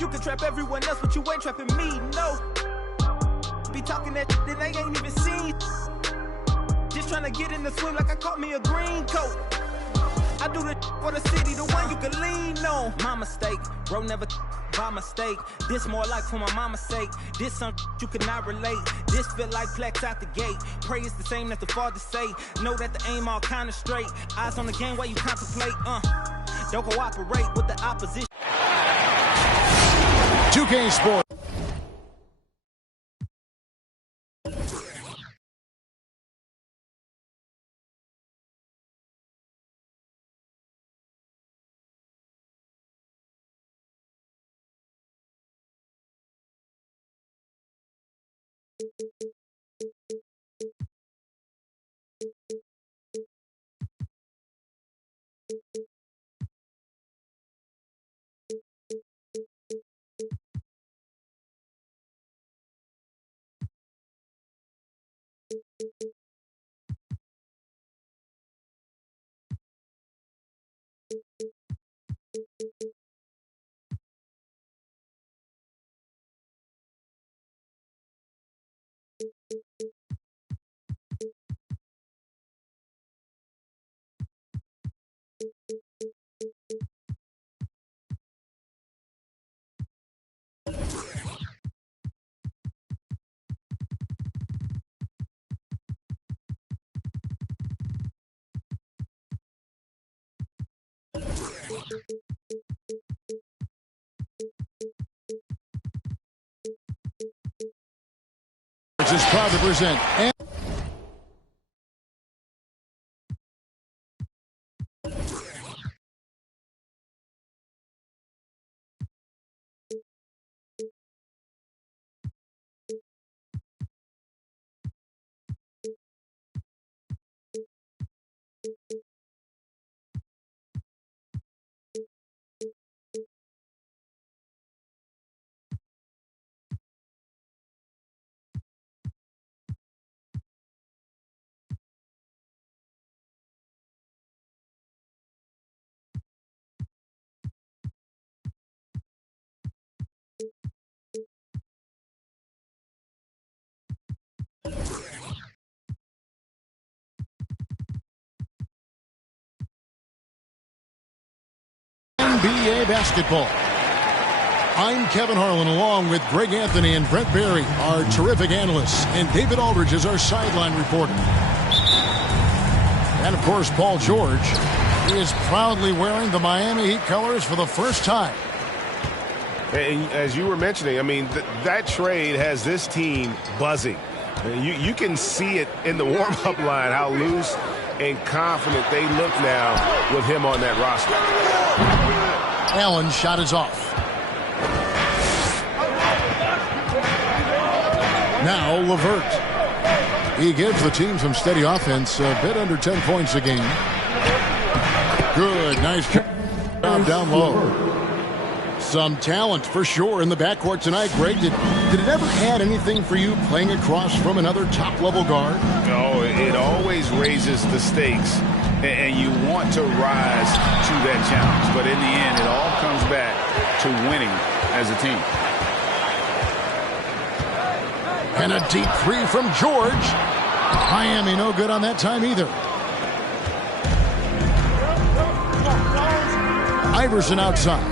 You can trap everyone else, but you ain't trapping me, no. Be talking that that they ain't even seen. Just trying to get in the swim like I caught me a green coat. I do the for the city, the one you can lean on. My mistake, bro, never by mistake. This more like for my mama's sake. This something you could not relate. This feel like plex out the gate. Pray it's the same that the father say. Know that the aim all kind of straight. Eyes on the game while you contemplate. Don't cooperate with the opposition. 2K Sports. Is proud to present. NBA basketball. I'm Kevin Harlan, along with Greg Anthony and Brent Barry, our terrific analysts, and David Aldridge is our sideline reporter. And, of course, Paul George. He is proudly wearing the Miami Heat colors for the first time. And as you were mentioning, I mean, that trade has this team buzzing. You can see it in the warm-up line, how loose and confident they look now with him on that roster. Allen's shot is off. Now LeVert. He gives the team some steady offense, a bit under 10 points a game. Good, nice job down low. Some talent for sure in the backcourt tonight. Greg, did it ever add anything for you playing across from another top-level guard? Oh, it always raises the stakes, and you want to rise to that challenge. But in the end, it all comes back to winning as a team. And a deep three from George. Miami no good on that time either. Iverson outside.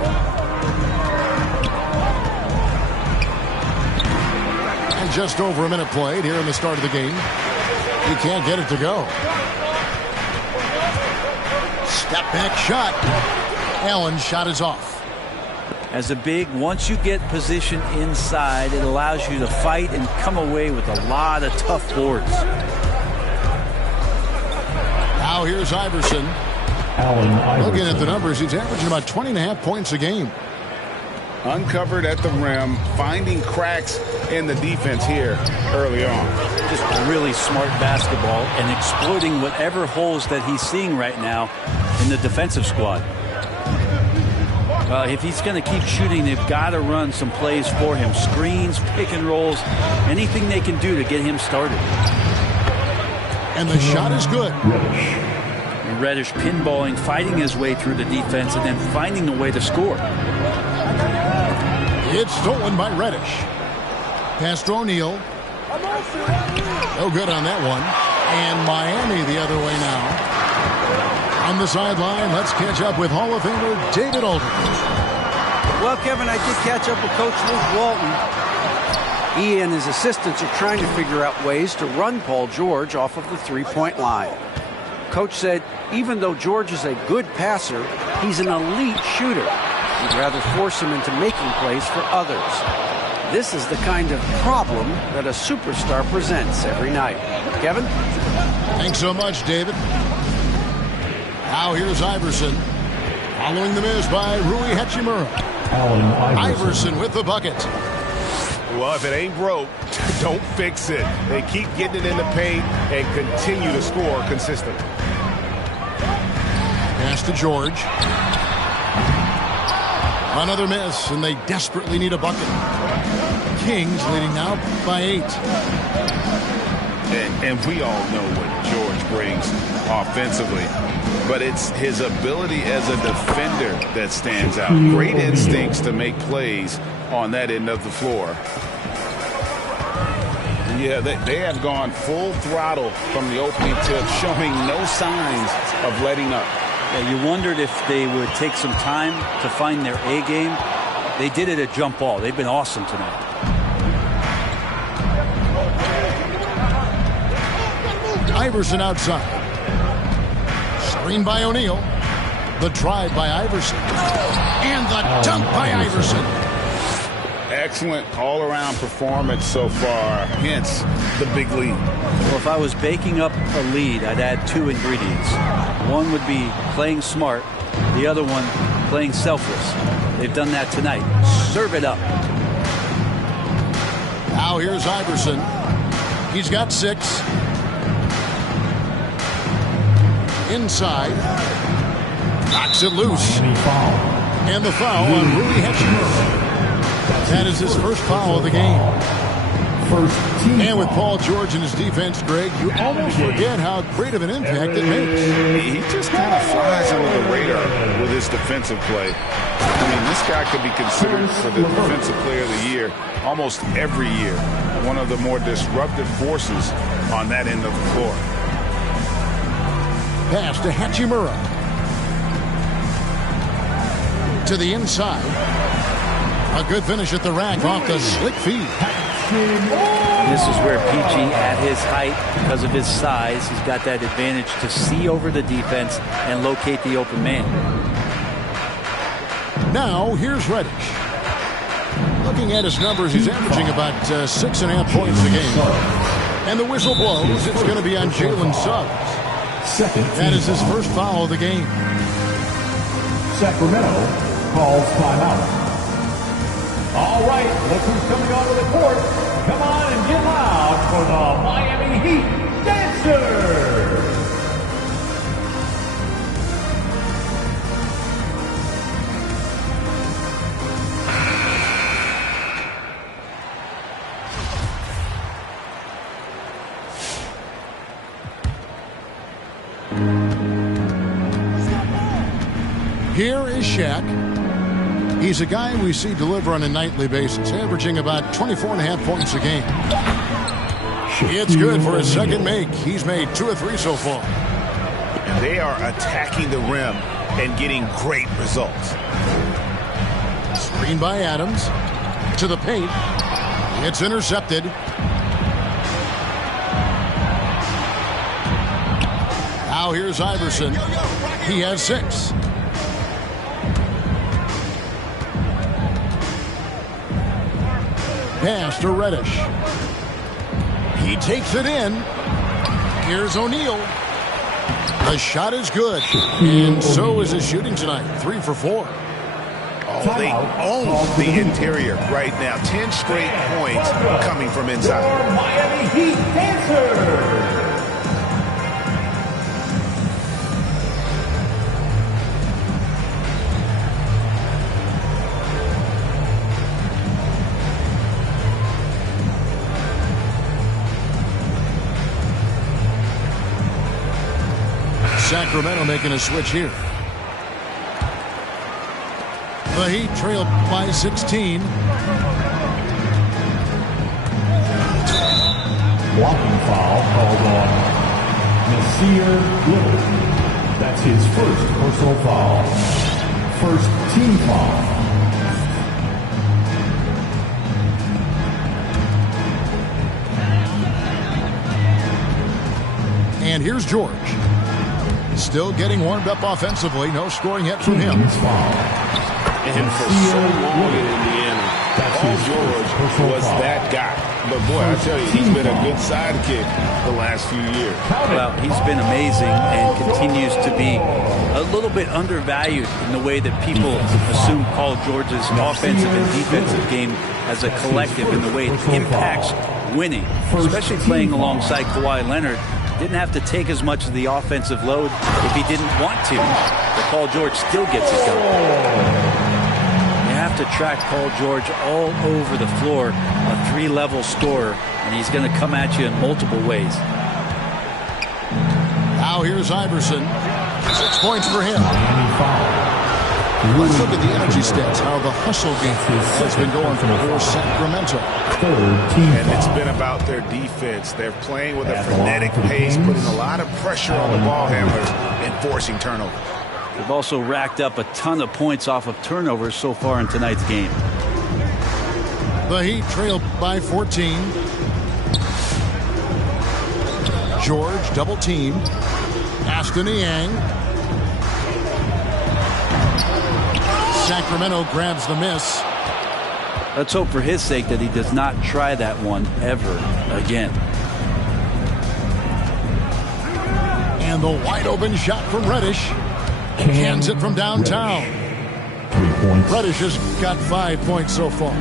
And just over a minute played here in the start of the game. He can't get it to go. Step back shot. Allen's shot is off. As a big, once you get position inside, it allows you to fight and come away with a lot of tough boards. Now here's Iverson. Looking at the numbers, he's averaging about 20.5 points a game. Uncovered at the rim, finding cracks in the defense here early on. Just really smart basketball and exploiting whatever holes that he's seeing right now in the defensive squad. If he's going to keep shooting, they've got to run some plays for him. Screens, pick and rolls, anything they can do to get him started. And the shot is good. Reddish pinballing, fighting his way through the defense, and then finding a way to score. It's stolen by Reddish. Pass to O'Neal. No good on that one. And Miami the other way now. On the sideline, let's catch up with Hall of Famer David Aldridge. Well, Kevin, I did catch up with Coach Luke Walton. He and his assistants are trying to figure out ways to run Paul George off of the three-point line. Coach said even though George is a good passer, he's an elite shooter. He'd rather force him into making plays for others. This is the kind of problem that a superstar presents every night. Kevin? Thanks so much, David. Now here's Iverson. Following the miss by Rui Hachimura. Iverson with the bucket. Well, if it ain't broke, don't fix it. They keep getting it in the paint and continue to score consistently. Pass to George. Another miss, and they desperately need a bucket. Kings leading now by 8. And we all know what George brings offensively, but it's his ability as a defender that stands out. Great instincts to make plays on that end of the floor. Yeah, they have gone full throttle from the opening tip, showing no signs of letting up. Yeah, you wondered if they would take some time to find their A game. They did it at jump ball. They've been awesome tonight. Iverson outside. Screen by O'Neal. The drive by Iverson. And the dunk by Iverson. Excellent all-around performance so far, hence the big lead. Well, if I was baking up a lead, I'd add 2 ingredients. One would be playing smart. The other one, playing selfless. They've done that tonight. Serve it up. Now here's Iverson. He's got 6. Inside. Knocks it loose. And the foul on Rui Hachimura. That is his first foul of the game. And with Paul George and his defense, Greg, you almost forget how great of an impact it makes. He just kind of flies under the radar with his defensive play. I mean, this guy could be considered for the Defensive Player of the Year almost every year. One of the more disruptive forces on that end of the floor. Pass to Hachimura. To the inside. A good finish at the rack off the slick feed. This is where PG, at his height, because of his size, he's got that advantage to see over the defense and locate the open man. Now, here's Reddish. Looking at his numbers, he's averaging about 6.5 points a game. And the whistle blows. It's going to be on Jalen Suggs. That is his first foul of the game. Sacramento calls timeout. All right, look who's coming onto the court. Come on and get loud for the Miami Heat Dancers. Here is Shaq. He's a guy we see deliver on a nightly basis, averaging about 24.5 points a game. It's good for his second make. He's made 2 of 3 so far. And they are attacking the rim and getting great results. Screen by Adams. To the paint. It's intercepted. Now here's Iverson. He has 6. Pass to Reddish. He takes it in. Here's O'Neal. The shot is good. And so is his shooting tonight. 3 for 4. Oh, they own the interior right now. 10 straight points coming from inside. Miami Heat Dancers. Sacramento making a switch here. The Heat trailed by 16. Blocking foul called on Nasir Little. That's his first personal foul. First team foul. And here's George. Still getting warmed up offensively. No scoring yet from him. And for so long in Indiana, Paul George was that guy. But boy, I tell you, he's been a good sidekick the last few years. Well, he's been amazing and continues to be a little bit undervalued in the way that people assume Paul George's offensive and defensive game as a collective, in the way it impacts winning, especially playing alongside Kawhi Leonard. Didn't have to take as much of the offensive load if he didn't want to. But Paul George still gets it done. You have to track Paul George all over the floor, a 3-level scorer, and he's going to come at you in multiple ways. Now here's Iverson. 6 points for him. Let's look at the energy stats, how the hustle game has been going for Sacramento. And it's been about their defense. They're playing with a frenetic pace, putting a lot of pressure on the ball handlers and forcing turnovers. They've also racked up a ton of points off of turnovers so far in tonight's game. The Heat trailed by 14. George double teamed. Aston Niang. Sacramento grabs the miss. Let's hope for his sake that he does not try that one ever again. And the wide open shot from Reddish. Cans it from downtown. Reddish has got 5 points so far.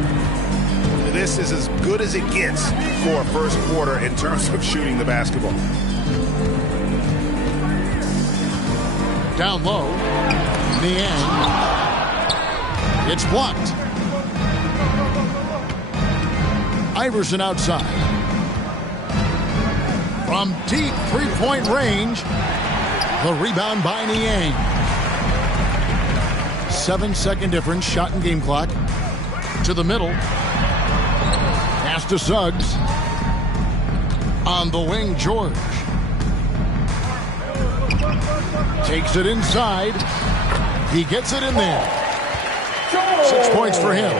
This is as good as it gets for a first quarter in terms of shooting the basketball. Down low. Niang. It's blocked. Iverson outside. From deep three-point range. The rebound by Niang. 7-second difference. Shot and game clock. To the middle. Pass to Suggs. On the wing, George. Takes it inside. He gets it in there. 6 points for him.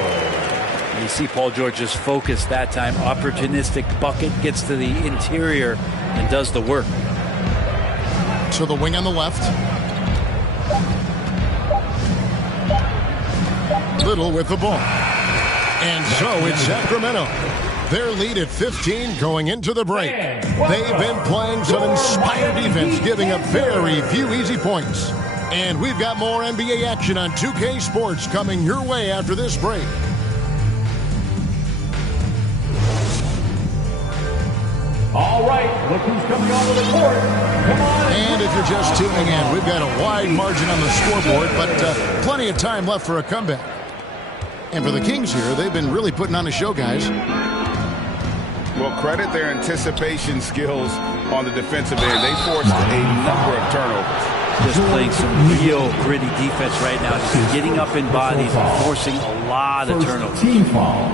You see Paul George's focus that time. Opportunistic bucket, gets to the interior and does the work. To the wing on the left. Little with the ball. And so it's Sacramento. Their lead at 15 going into the break. They've been playing some inspired defense, giving up very few easy points. And we've got more NBA action on 2K Sports coming your way after this break. All right, look who's coming onto the court. Come on. And if you're just tuning in, we've got a wide margin on the scoreboard, but plenty of time left for a comeback. And for the Kings here, they've been really putting on a show, guys. Well, credit their anticipation skills on the defensive end. They forced a number of turnovers. Just playing some real gritty defense right now. Just getting up in bodies and forcing a lot of turnovers. Team foul.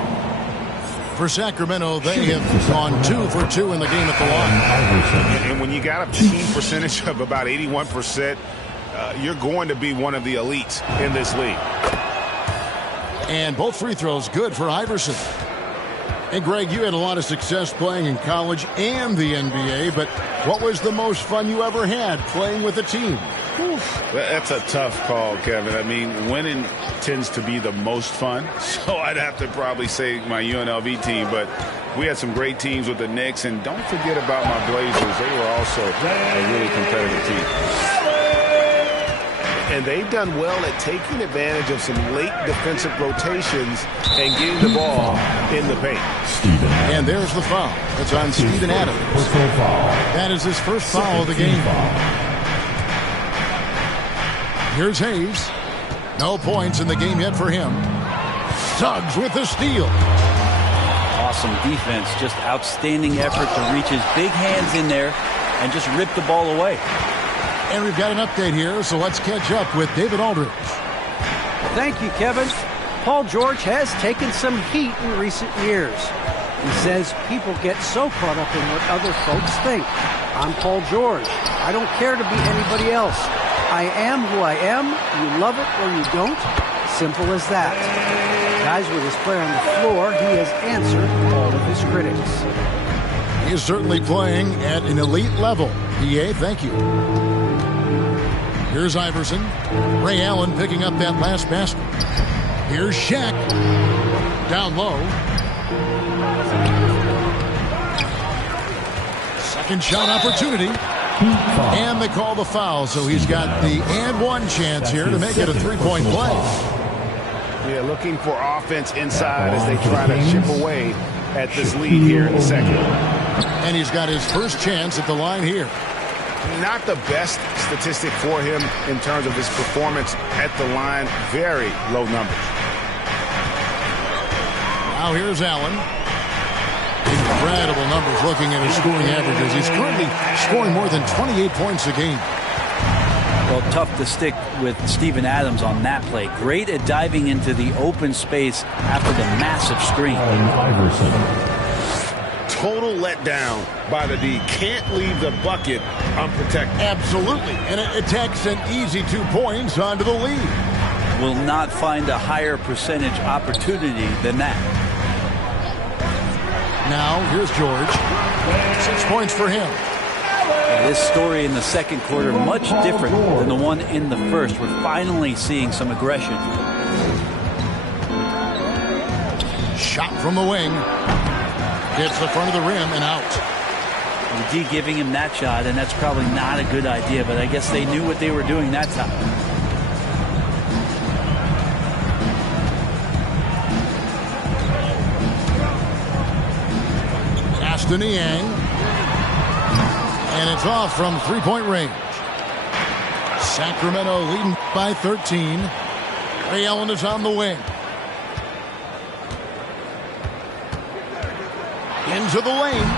For Sacramento, they have gone 2 for 2 in the game at the line. And when you got a team percentage of about 81%, you're going to be one of the elites in this league. And both free throws good for Iverson. And Greg, you had a lot of success playing in college and the NBA, but what was the most fun you ever had playing with a team? That's a tough call, Kevin. I mean, winning tends to be the most fun, so I'd have to probably say my UNLV team, but we had some great teams with the Knicks, and don't forget about my Blazers. They were also a really competitive team. And they've done well at taking advantage of some late defensive rotations and getting the ball in the paint. And there's the foul. It's on Steven Adams. That is his first foul of the game. Here's Hayes. No points in the game yet for him. Suggs with the steal. Awesome defense. Just outstanding effort to reach his big hands in there and just rip the ball away. And we've got an update here, so let's catch up with David Aldridge. Thank you, Kevin. Paul George has taken some heat in recent years. He says people get so caught up in what other folks think. I'm Paul George. I don't care to be anybody else. I am who I am. You love it or you don't. Simple as that. Guys, with his play on the floor, he has answered all of his critics. He is certainly playing at an elite level. PA, thank you. Here's Iverson. Ray Allen picking up that last basket. Here's Shaq. Down low. Second shot opportunity. And they call the foul, so he's got the and one chance here to make it a three-point play. Yeah, looking for offense inside as they try to chip away at this lead here in the second. And he's got his first chance at the line here. Not the best statistic for him in terms of his performance at the line. Very low numbers. Now here's Allen. Incredible numbers looking at his scoring averages. He's currently scoring more than 28 points a game. Well, tough to stick with Steven Adams on that play. Great at diving into the open space after the massive screen. Total letdown by the D. Can't leave the bucket unprotected. Absolutely. And it takes an easy 2 points onto the lead. Will not find a higher percentage opportunity than that. Now, here's George. 6 points for him. This story in the second quarter, much different than the one in the first. We're finally seeing some aggression. Shot from the wing. Hits the front of the rim and out. The D giving him that shot, and that's probably not a good idea, but I guess they knew what they were doing that time. Aston Niang. And it's off from three-point range. Sacramento leading by 13. Ray Allen is on the wing. Into the lane.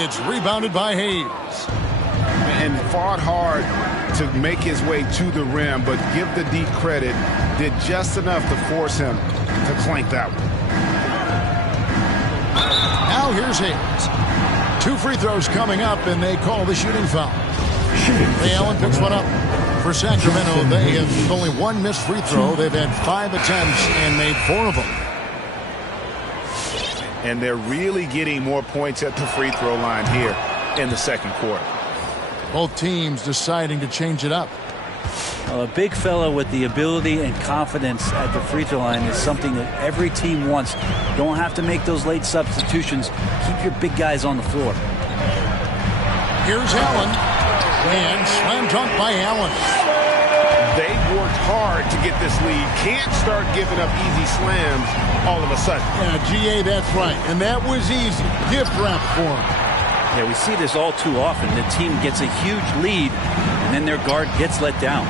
It's rebounded by Hayes. And fought hard to make his way to the rim, but give the D credit. Did just enough to force him to clank that one. Now here's Hayes. 2 free throws coming up, and they call the shooting foul. Ray Allen picks one up. For Sacramento, they have only 1 missed free throw. They've had 5 attempts and made 4 of them. And they're really getting more points at the free throw line here in the second quarter. Both teams deciding to change it up. Well, a big fella with the ability and confidence at the free throw line is something that every team wants. Don't have to make those late substitutions. Keep your big guys on the floor. Here's Allen. And slam dunk by Allen. They worked hard to get this lead. Can't start giving up easy slams all of a sudden. Yeah, GA, that's right. And that was easy. Gift wrap for him. Yeah, we see this all too often. The team gets a huge lead, and then their guard gets let down.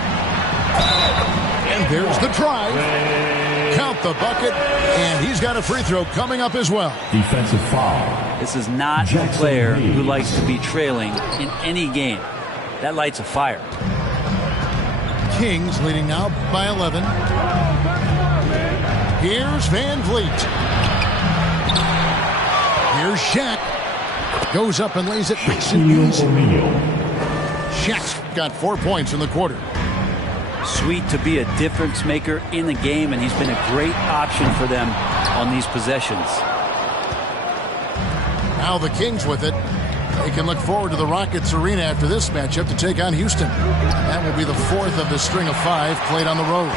And there's the try. Count the bucket, and he's got a free throw coming up as well. Defensive foul. This is not a player who likes to be trailing in any game. That lights a fire. Kings leading now by 11. Here's Van Vliet. Here's Shaq. Goes up and lays it nice and easy. Shaq's got 4 points in the quarter. Sweet to be a difference maker in the game, and he's been a great option for them on these possessions. Now the Kings with it. They can look forward to the Rockets Arena after this matchup to take on Houston. That will be the 4th of the string of 5 played on the road.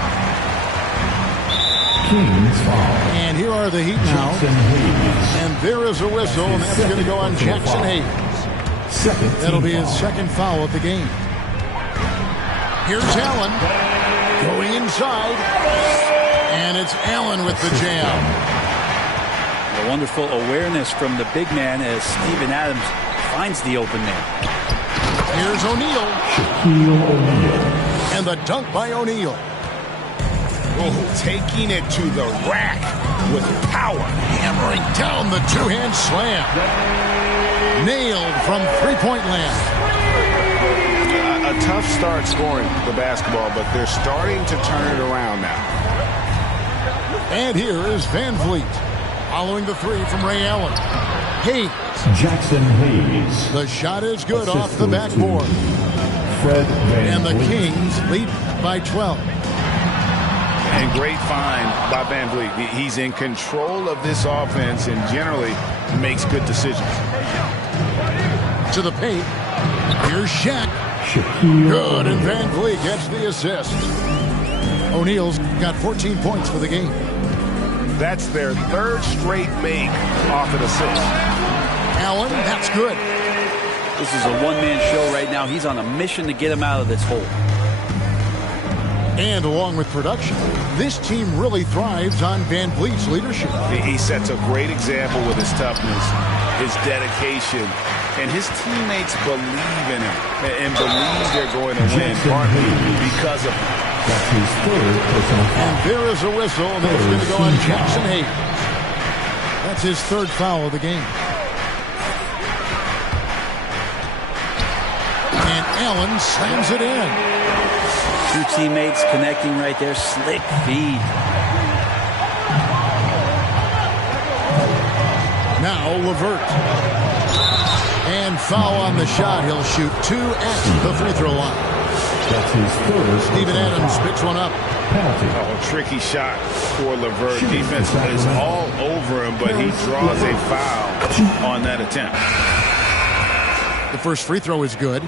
Kings foul. And here are the Heat now. And there is a whistle, and that's going to go on Jackson Hayes. That'll be his second foul of the game. Here's Allen going inside. And it's Allen with the jam. A wonderful awareness from the big man as Steven Adams finds the open man. Here's O'Neal. Shaquille O'Neal. And the dunk by O'Neal. Oh, taking it to the rack with power. Hammering down the two-hand slam. Nailed from three-point land. a tough start scoring the basketball, but they're starting to turn it around now. And here is Van Vliet following the three from Ray Allen. Hayes. Jackson Hayes. The shot is good off the backboard. Fred Van And the Vliet. Kings lead by 12. And great find by Van Vliet. He's in control of this offense and generally makes good decisions. To the paint. Here's Shaq. Shaquille Good, and O'Neal. Van Vliet gets the assist. O'Neal's got 14 points for the game. That's their third straight make off an assist. Allen, that's good. This is a one-man show right now. He's on a mission to get him out of this hole. And along with production, this team really thrives on Van Vliet's leadership. He sets a great example with his toughness, his dedication, and his teammates believe in him and believe they're going to win, partly because of him. That's his third personal foul. And there is a whistle, and it's going to go on Jackson Hayes. That's his third foul of the game. And Allen slams it in. Two teammates connecting right there. Slick feed. Now LeVert. And foul on the shot. He'll shoot two at the free throw line. That's his third. Steven personal Adams foul. picks one up. Penalty. A tricky shot for LeVert. Defense is all over him, but he draws a foul on that attempt. The first free throw is good.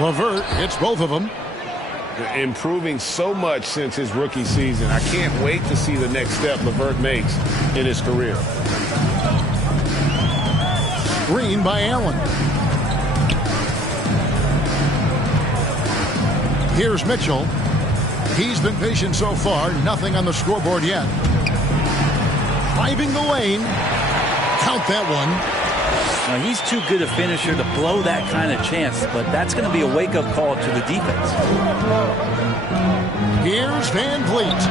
LeVert hits both of them. Improving so much since his rookie season. I can't wait to see the next step LeVert makes in his career. Green by Allen. Here's Mitchell. He's been patient so far. Nothing on the scoreboard yet. Driving the lane. Count that one. Now, he's too good a finisher to blow that kind of chance, but that's going to be a wake-up call to the defense. Here's Van Vliet.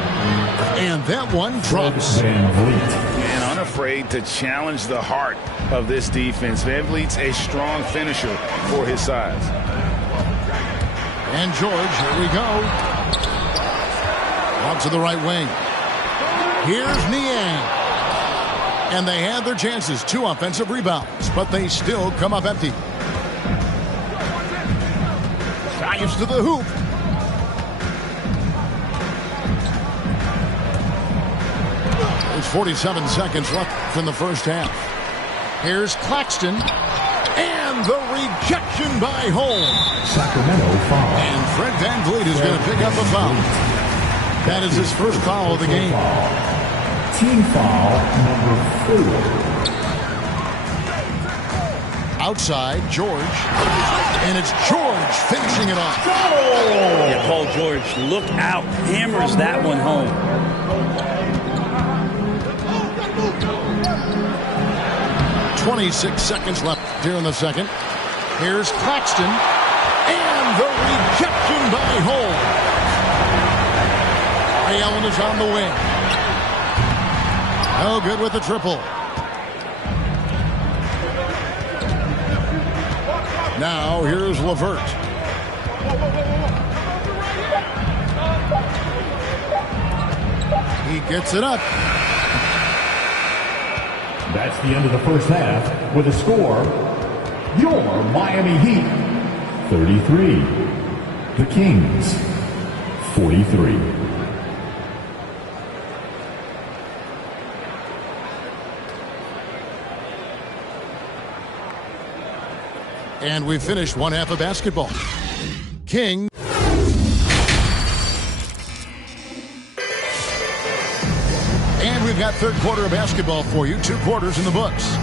And that one drops. Van Vliet. And unafraid to challenge the heart of this defense. Van Vliet's a strong finisher for his size. And George, here we go. Out to the right wing. Here's Niang. And they had their chances. 2 offensive rebounds, but they still come up empty. Drives to the hoop. There's 47 seconds left in the first half. Here's Claxton. And the rejection by Holmes. Sacramento foul. And Fred Van Vliet is going to pick up a foul. That is his first foul of the game. Team foul number 4. Outside, George. And it's George finishing it off. Yeah, Paul George, look out. Hammers that one home. .26 seconds left here in the second. Here's Claxton. And the rejection by Holmes. Ray Allen is on the wing. Oh, good with the triple. Now, here's LeVert. He gets it up. That's the end of the first half with a score. Your Miami Heat 33. The Kings 43. And we've finished one half of basketball. King. And we've got third quarter of basketball for you. 2 quarters in the books.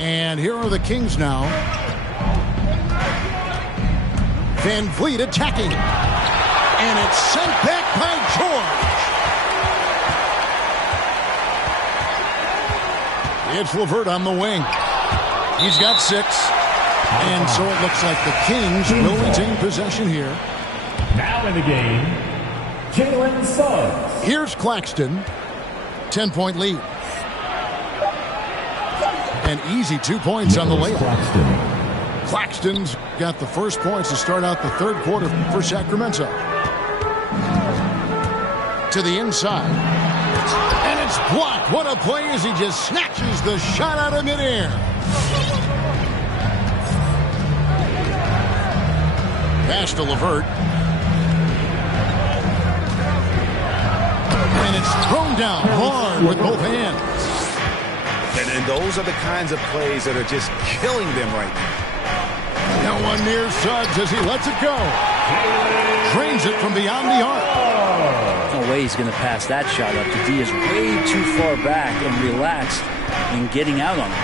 And here are the Kings now. Van Vliet attacking. And it's sent back by George. It's LeVert on the wing. He's got 6. And so it looks like the Kings will retain possession here. Now in the game, Jalen Suggs. Here's Claxton. 10-point lead. An easy 2 points on the layup. Claxton's got the first points to start out the third quarter for Sacramento. To the inside. And it's blocked. What a play as he just snatches the shot out of midair. Pass to LeVert. And it's thrown down hard with both hands. And those are the kinds of plays that are just killing them right now. No one near Suggs as he lets it go. Drains it from beyond the arc. No way he's going to pass that shot up. The D is way too far back and relaxed in getting out on it.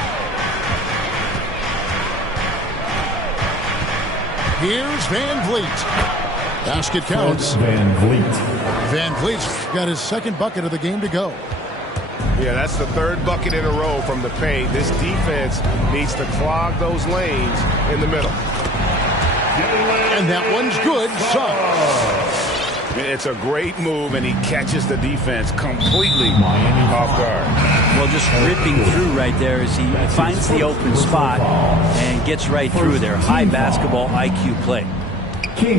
Here's Van Vliet. Basket counts. Van Vliet's got his second bucket of the game to go. Yeah, that's the third bucket in a row from the paint. This defense needs to clog those lanes in the middle. And that one's good. Suggs. It's a great move, and he catches the defense completely off guard. Well, just ripping through right there as he finds the open spot and gets right through there. High basketball IQ play.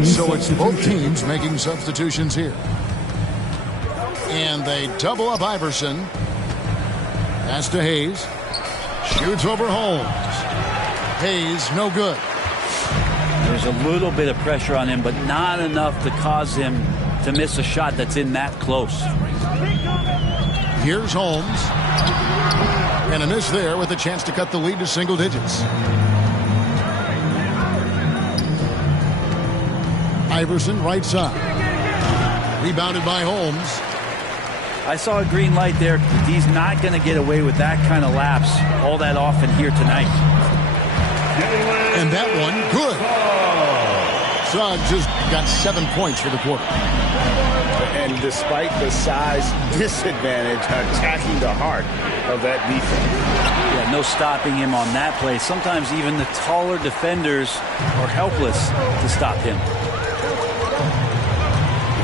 So it's both teams making substitutions here. And they double up Iverson. Pass to Hayes. Shoots over Holmes. Hayes, no good. There's a little bit of pressure on him, but not enough to cause him to miss a shot that's in that close. Here's Holmes. And a miss there with a chance to cut the lead to single digits. Iverson, right side. Rebounded by Holmes. I saw a green light there. He's not going to get away with that kind of lapse all that often here tonight. And that one, good. Suggs just got 7 points for the quarter. And despite the size disadvantage, attacking the heart of that defense. Yeah, no stopping him on that play. Sometimes even the taller defenders are helpless to stop him.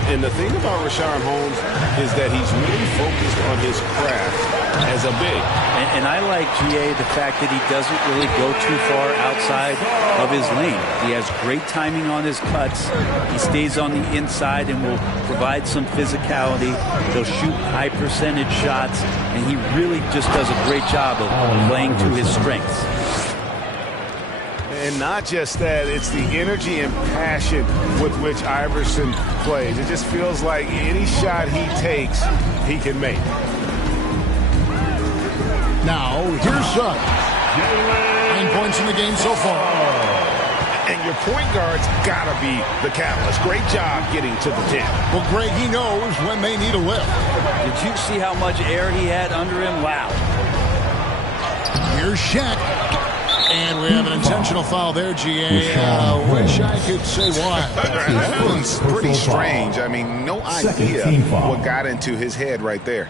And the thing about Richaun Holmes is that he's really focused on his craft as a big. And I like GA the fact that he doesn't really go too far outside of his lane. He has great timing on his cuts. He stays on the inside and will provide some physicality. He'll shoot high percentage shots, and he really just does a great job of playing to his strengths. And not just that, it's the energy and passion with which Iverson plays. It just feels like any shot he takes, he can make. Now, here's Suggs. 9 points in the game so far. And your point guard's got to be the catalyst. Great job getting to the 10. Well, Greg, he knows when they need a lift. Did you see how much air he had under him? Wow. Here's Shaq. And we have an intentional foul there, GA. Wish I could say why. That one's pretty strange. I mean, no idea what got into his head right there.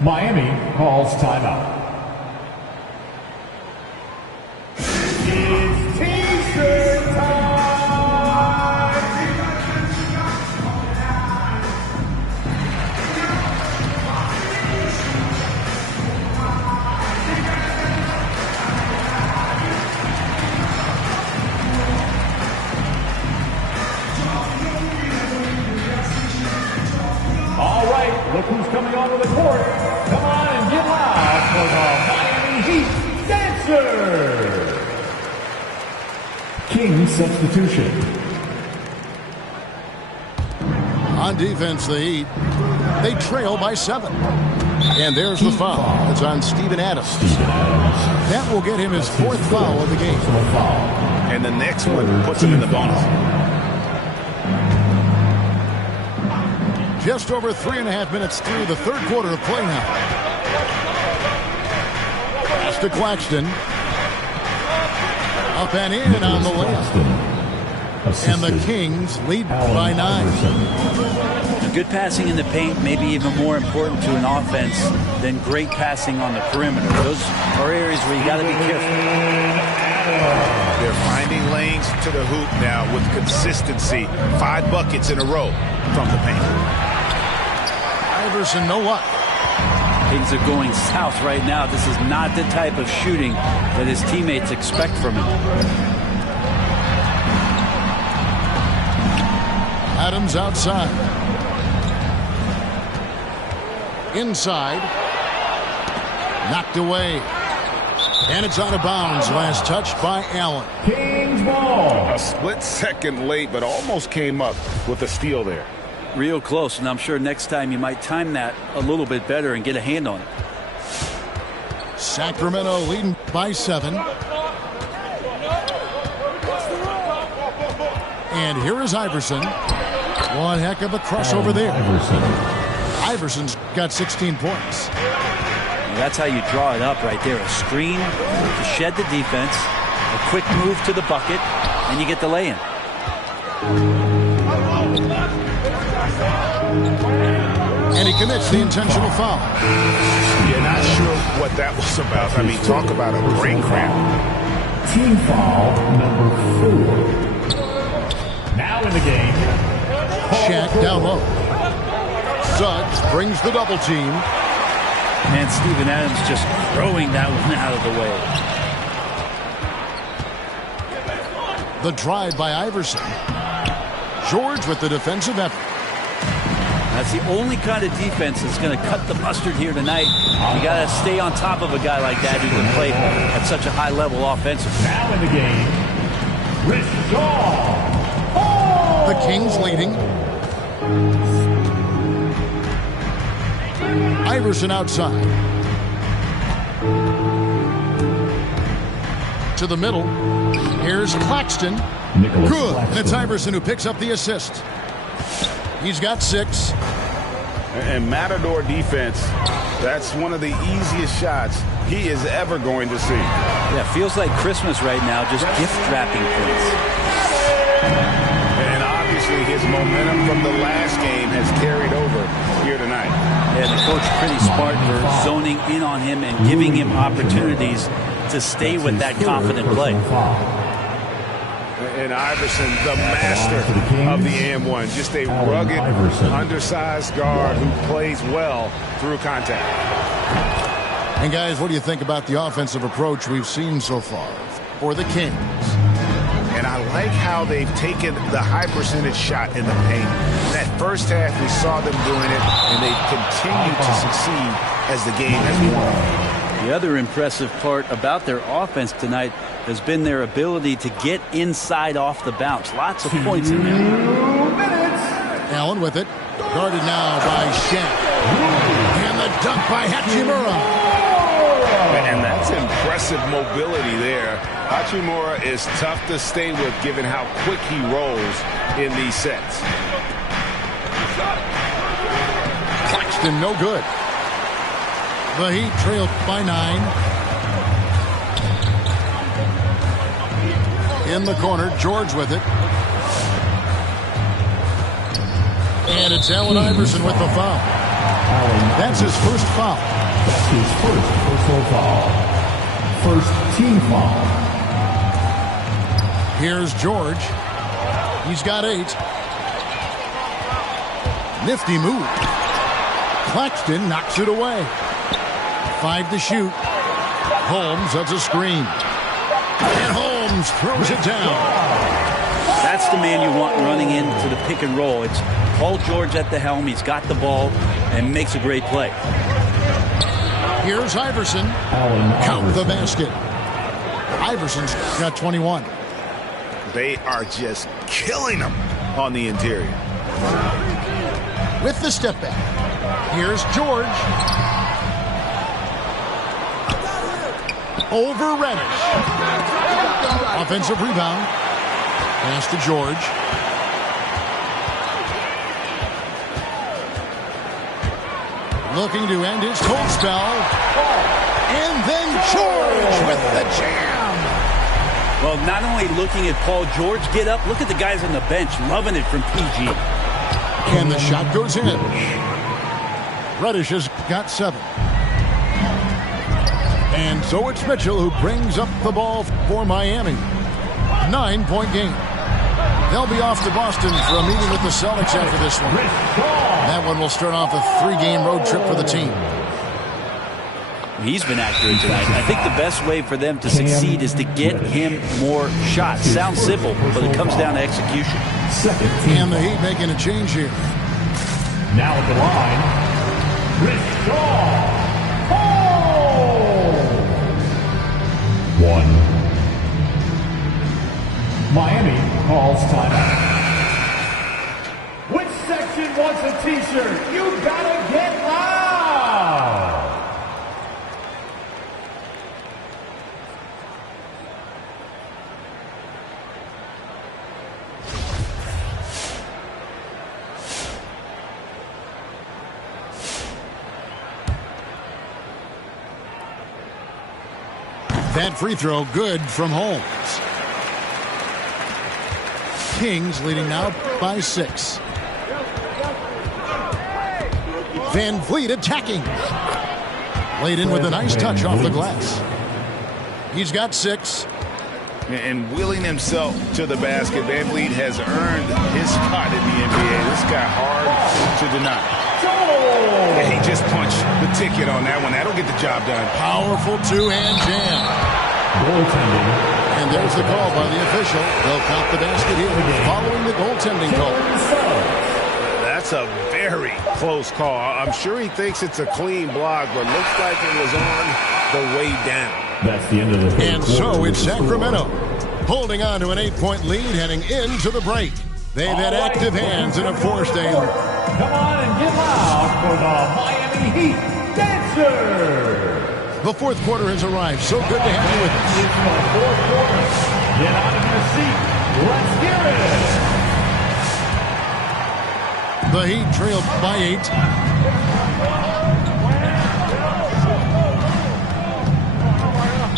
Miami calls timeout. It's T-shirt time! All right, look who's coming onto the court. Come on and get loud for the Miami Heat Dancer. King substitution. On defense, the Heat, they trail by 7. And there's the foul. It's on Steven Adams. That will get him his 4th foul of the game. And the next one puts him in the bonus. Just over 3.5 minutes through the third quarter of play now. Pass to Claxton. Up and in on the layup. And the Kings lead by 9. Good passing in the paint may be even more important to an offense than great passing on the perimeter. Those are areas where you got to be careful. They're finding lanes to the hoop now with consistency. 5 buckets in a row from the paint. Iverson, no luck. Things are going south right now. This is not the type of shooting that his teammates expect from him. Adams outside. Inside. Knocked away. And it's out of bounds. Last touch by Allen. Kings ball. A split second late, but almost came up with a steal there. Real close, and I'm sure next time you might time that a little bit better and get a hand on it. Sacramento leading by 7. And here is Iverson. One heck of a crossover there. Iverson's got 16 points. And that's how you draw it up right there. A screen to shed the defense, a quick move to the bucket, and you get the lay-in. And he commits the intentional foul. You're not sure what that was about. I mean, talk about a brain cramp. Team foul number 4. Now in the game. Shaq down low. Suggs brings the double team. And Steven Adams just throwing that one out of the way. The drive by Iverson. George with the defensive effort. That's the only kind of defense that's going to cut the mustard here tonight. You got to stay on top of a guy like that who can play at such a high level offensively. Now in the game, Chris Shaw. The Kings leading. Iverson outside. To the middle. Here's Claxton. Good. And it's Iverson who picks up the assist. He's got 6. And Matador defense, that's one of the easiest shots he is ever going to see. Yeah, feels like Christmas right now, just gift wrapping points. And obviously his momentum from the last game has carried over here tonight. Yeah, the coach pretty smart for zoning in on him and giving him opportunities to stay with that confident play. And Iverson, the master of the and-one. Just a rugged, undersized guard who plays well through contact. And guys, what do you think about the offensive approach we've seen so far for the Kings? And I like how they've taken the high percentage shot in the paint. In that first half, we saw them doing it, and they've continued to succeed as the game has gone. The other impressive part about their offense tonight has been their ability to get inside off the bounce. Lots of points in there. Allen with it. Guarded now by Shaq. And the dunk by Hachimura. And that's impressive mobility there. Hachimura is tough to stay with given how quick he rolls in these sets. Claxton no good. The Heat trailed by 9. In the corner, George with it. And it's Allen Iverson with the foul. That's his first foul. That's his first personal foul. First team foul. Here's George. He's got 8. Nifty move. Claxton knocks it away. 5 to shoot. Holmes, that's a screen. And Holmes throws it down. That's the man you want running into the pick and roll. It's Paul George at the helm. He's got the ball and makes a great play. Here's Iverson. Count the basket. Iverson's got 21. They are just killing them on the interior. With the step back. Here's George. Over Reddish. Offensive rebound. Pass to George. Looking to end his cold spell. And then George with the jam. Well, not only looking at Paul George get up, look at the guys on the bench loving it from PG. And the shot goes in. Reddish has got 7. And so it's Mitchell who brings up the ball for Miami. 9-point game. They'll be off to Boston for a meeting with the Celtics after this one. That one will start off a 3-game road trip for the team. He's been accurate tonight. I think the best way for them to succeed is to get him more shots. Sounds simple, but it comes down to execution. And the Heat making a change here. Now at the line, Chris Shaw. 1. Miami calls timeout. Which section wants a t-shirt? You gotta get loud! That free throw good from Holmes. Kings leading now by 6. Van Vliet attacking. Laid in with a nice touch off the glass. He's got 6. And wheeling himself to the basket, Van Vliet has earned his spot in the NBA. This guy hard to deny. Yeah, he just punched the ticket on that one. That'll get the job done. Powerful two-hand jam. Goaltending. And there's the call by the official. They'll count the basket here following the goaltending call. That's a very close call. I'm sure he thinks it's a clean block, but looks like it was on the way down. That's the end of the third And so it's Sacramento holding on to an 8-point lead heading into the break. They've had active hands and have forced a... Come on and get loud for the Miami Heat Dancers! The fourth quarter has arrived. So good to have you with us. It's the fourth quarter. Get out of your seat. Let's hear it. The Heat trailed by 8.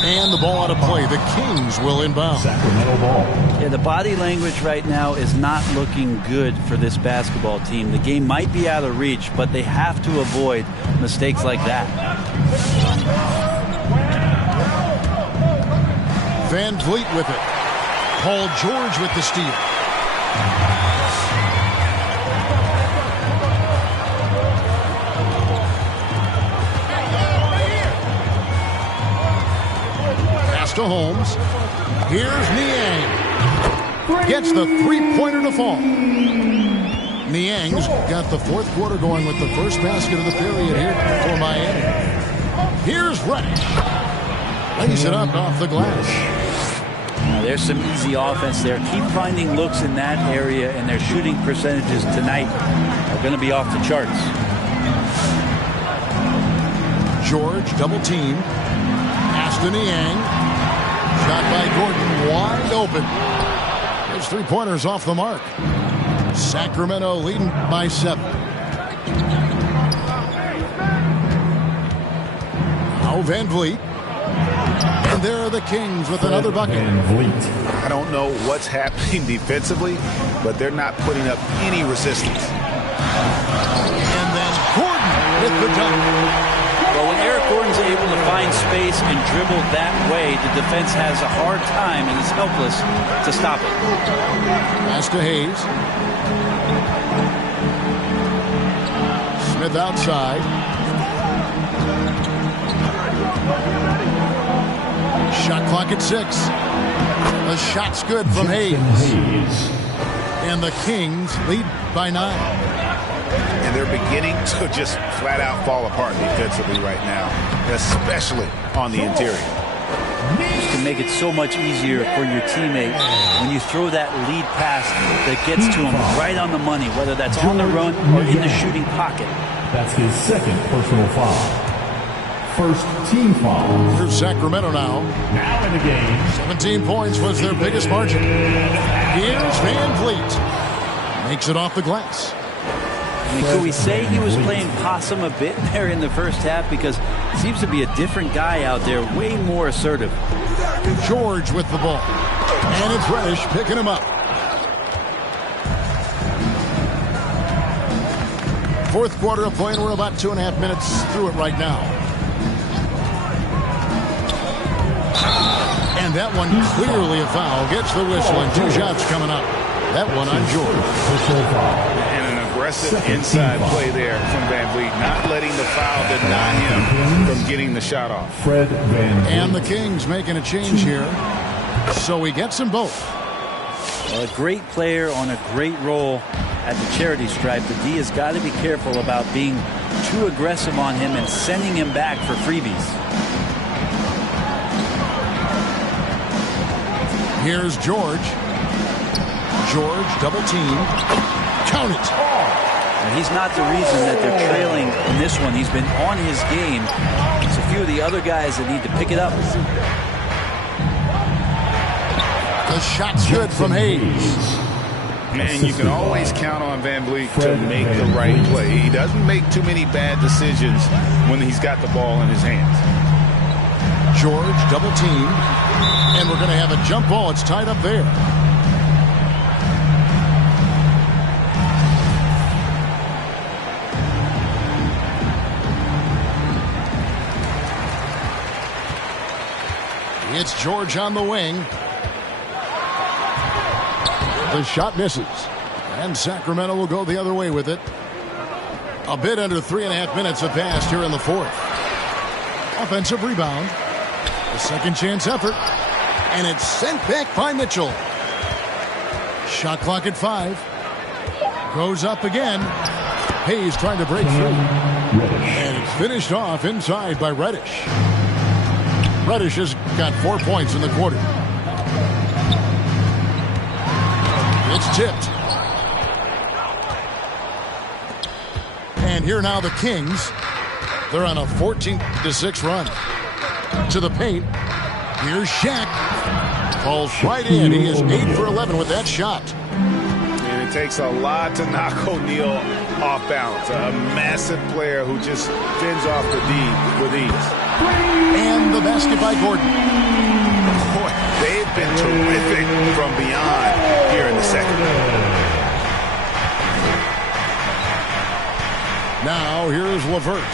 And the ball out of play. The Kings will inbound. Sacramento ball. Yeah, the body language right now is not looking good for this basketball team. The game might be out of reach, but they have to avoid mistakes like that. Van Vliet with it. Paul George with the steal. Pass to Holmes. Here's Niang. Gets the three-pointer to fall. Niang's got the fourth quarter going with the first basket of the period here for Miami. Here's Reddish. Lays it up off the glass. Now, there's some easy offense there. Keep finding looks in that area, and their shooting percentages tonight are going to be off the charts. George double team. Pass to Niang. Shot by Gordon wide open. His three-pointers off the mark. Sacramento leading by 7. Now Van Vliet. And there are the Kings with another bucket. Van Vliet. I don't know what's happening defensively, but they're not putting up any resistance. And then Gordon with the dunk. Well, when Eric Gordon's able to find space and dribble that way, the defense has a hard time and is helpless to stop it. Pass to Hayes. Smith outside. Shot clock at 6. The shot's good from Hayes. And the Kings lead by 9. And they're beginning to just flat out fall apart defensively right now, especially on the interior. This can make it so much easier for your teammate when you throw that lead pass that gets to him right on the money, whether that's on the run or in the shooting pocket. That's his second personal foul. First team foul. Through Sacramento now. Now in the game. 17 points was their biggest margin. Here's Van Vliet. Makes it off the glass. I mean, could we say he was playing possum a bit there in the first half? Because it seems to be a different guy out there, way more assertive. George with the ball. And it's Reddish picking him up. Fourth quarter of play, and we're about 2.5 minutes through it right now. And that one clearly a foul. Gets the whistle, and 2 shots coming up. That one on George. And an aggressive inside play there from VanVleet, not letting the foul deny him from getting the shot off. Fred VanVleet. And the Kings making a change here. So he gets them both. Well, a great player on a great role at the charity stripe. The D has got to be careful about being too aggressive on him and sending him back for freebies. Here's George. George double team. Count it. And he's not the reason that they're trailing in this one. He's been on his game. It's a few of the other guys that need to pick it up. The shot's good from Hayes. And you can always count on VanVleet to make the right play. He doesn't make too many bad decisions when he's got the ball in his hands. George double team. And we're going to have a jump ball. It's tied up there. It's George on the wing. The shot misses. And Sacramento will go the other way with it. A bit under 3.5 minutes have passed here in the fourth. Offensive rebound. A second chance effort. And it's sent back by Mitchell. Shot clock at 5. Goes up again. Hayes trying to break through. And it's finished off inside by Reddish. Reddish has got 4 points in the quarter. It's tipped. And here now the Kings. They're on a 14-6 run. To the paint. Here's Shaq. Falls right in. He is 8 for 11 with that shot. And it takes a lot to knock O'Neal off balance. A massive player who just fends off the D with ease. And the basket by Gordon. Boy, they've been terrific from beyond here in the second. Now here's LeVert.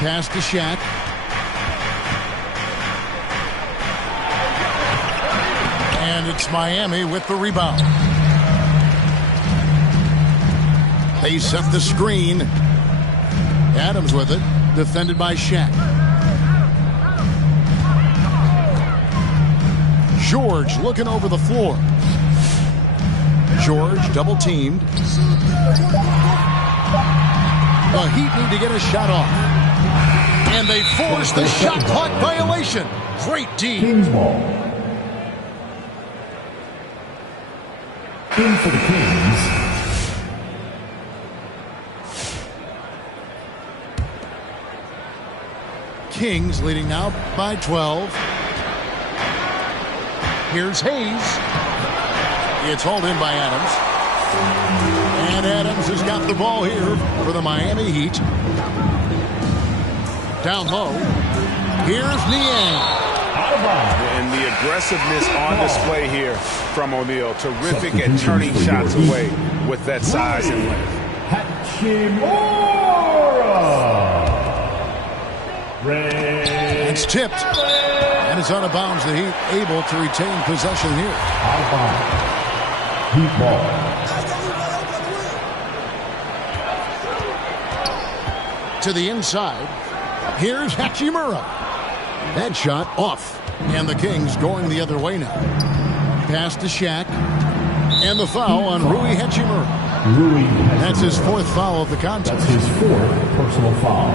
Pass to Shaq. And it's Miami with the rebound. They set the screen. Adams with it. Defended by Shaq. George looking over the floor. George double teamed. The Heat need to get a shot off. And they force the shot clock violation. Great D. Kings ball. In for the Kings. Kings leading now by 12. Here's Hayes. It's hauled in by Adams. And Adams has got the ball here for the Miami Heat. Down low. Here's Niang. And the aggressiveness on display here from O'Neal. Terrific at turning shots away with that size and length. It's tipped. And it's out of bounds. The Heat able to retain possession here. Out of bounds. Heat ball. To the inside. Here's Hachimura. That shot off. And the Kings going the other way now. Pass to Shaq. And the foul on Rui Hachimura. That's his 4th foul of the contest. That's his 4th personal foul.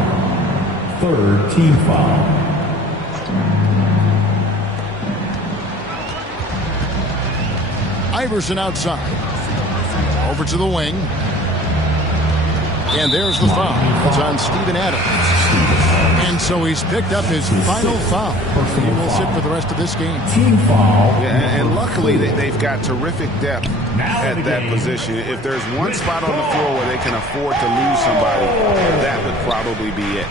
3rd team foul. Iverson outside. Over to the wing. And there's the foul. It's on Steven Adams. And so he's picked up his final foul. He will sit for the rest of this game. Team foul. Yeah, and luckily they've got terrific depth at that position. If there's one spot on the floor where they can afford to lose somebody, that would probably be it.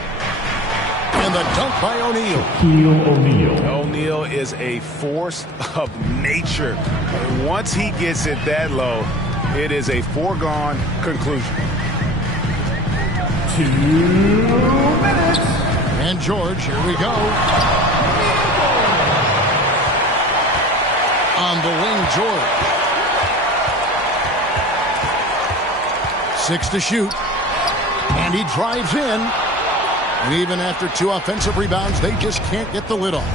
And And the dunk by O'Neal. Shaquille O'Neal. O'Neal is a force of nature. And once he gets it that low, it is a foregone conclusion. 2 minutes. And George, here we go. On the wing, George. 6 to shoot. And he drives in. And even after 2 offensive rebounds, they just can't get the lid off.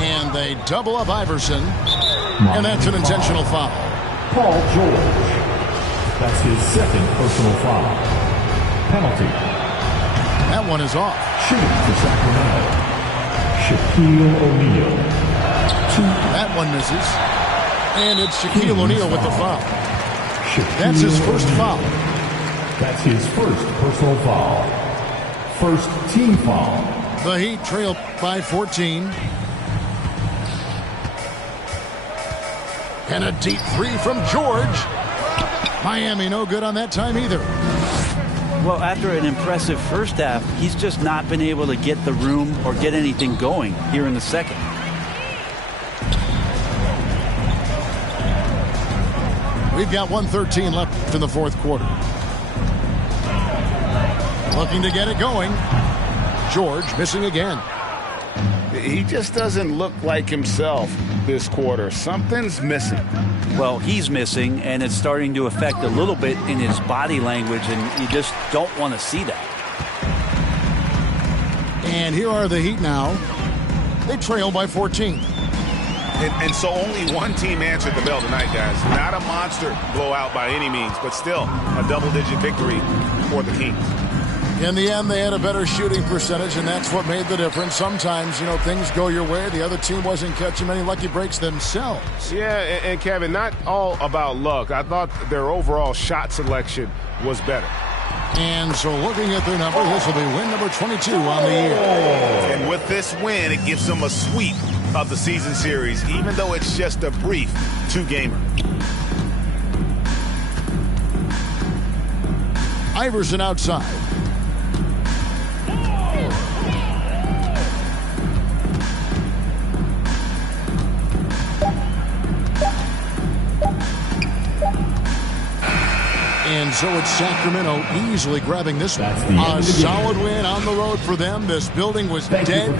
And they double up Iverson. And that's an intentional foul. Paul George. That's his second personal foul. Penalty. That one is off. Shooting for Sacramento. Shaquille O'Neal. That one misses. And it's Shaquille O'Neal with the foul. That's his first foul. That's his first personal foul. First team foul. The Heat trail by 14. And a deep 3 from George. Miami no good on that time either. Well, after an impressive first half, he's just not been able to get the room or get anything going here in the second. We've got 1:13 left in the fourth quarter. Looking to get it going. George missing again. He just doesn't look like himself this quarter. Something's missing. Well, he's missing, and it's starting to affect a little bit in his body language, and you just don't want to see that. And here are the Heat now. They trail by 14. And so only one team answered the bell tonight, guys. Not a monster blowout by any means, but still a double-digit victory for the Kings. In the end, they had a better shooting percentage, and that's what made the difference. Sometimes, you know, things go your way. The other team wasn't catching many lucky breaks themselves. Yeah, and Kevin, not all about luck. I thought their overall shot selection was better. And so looking at their number, this will be win number 22 on the year. And with this win, it gives them a sweep of the season series, even though it's just a brief 2-gamer. Iverson outside. And so it's Sacramento easily grabbing this one. A solid win on the road for them. This building was dead.